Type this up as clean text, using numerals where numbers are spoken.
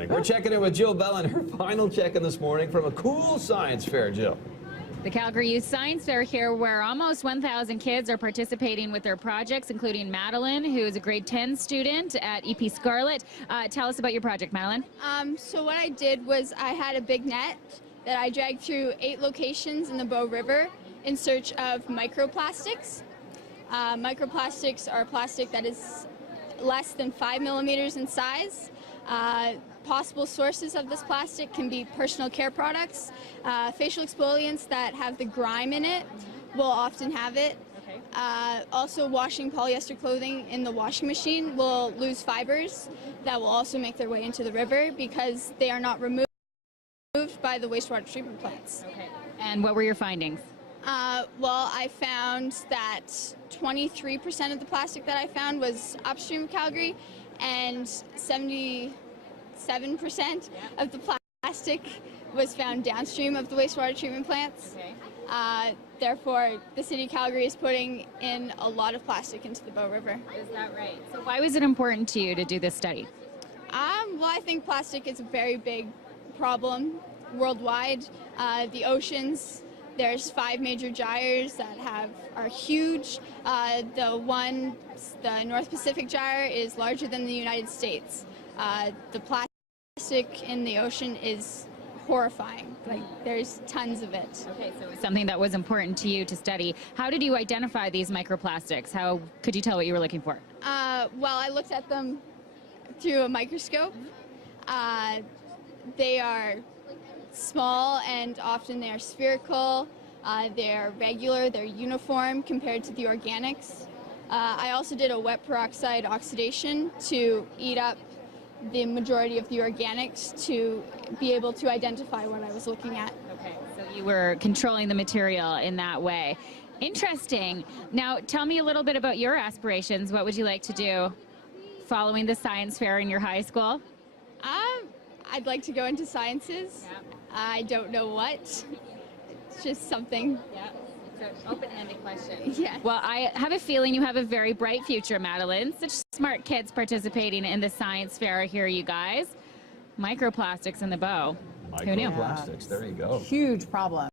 morning. We're checking in with Jill Bellin, her final check-in this morning from a cool science fair, Jill. The Calgary Youth Science Fair here, where almost 1,000 kids are participating with their projects, including Madeline, who is a grade 10 student at EP Scarlet. Tell us about your project, Madeline. So what I did was I had a big net that I dragged through 8 locations in the Bow River in search of microplastics. Microplastics are plastic that is less than 5 millimeters in size. Possible sources of this plastic can be personal care products, facial exfoliants that have the grime in it will often have it. Okay. Also, washing polyester clothing in the washing machine will lose fibers that will also make their way into the river because they are not removed by the wastewater treatment plants. Okay. And what were your findings? Well, I found that 23% of the plastic that I found was upstream of Calgary, and 77% of the plastic was found downstream of the wastewater treatment plants. Okay. Therefore, the city of Calgary is putting in a lot of plastic into the Bow River. Is that right? So why was it important to you to do this study? Well, I think plastic is a very big problem worldwide. The oceans, there's 5 major gyres that are huge. The North Pacific gyre is larger than the United States. The plastic in the ocean is horrifying. Like, there's tons of it. Okay, so it's something that was important to you to study. How did you identify these microplastics? How could you tell what you were looking for? Well, I looked at them through a microscope. They are small and often they are spherical. They're regular, they're uniform compared to the organics. I also did a wet peroxide oxidation to eat up the majority of the organics to be able to identify what I was looking at. Okay, so you were controlling the material in that way. Interesting. Now, tell me a little bit about your aspirations. What would you like to do following the science fair in your high school? I'd like to go into sciences. Yeah. I don't know what. It's just something. Yeah, it's an open-ended question. Yeah. Well, I have a feeling you have a very bright future, Madeline. Such smart kids participating in the science fair here, you guys. Microplastics in the Bow. Who knew? Microplastics, there you go. Huge problem.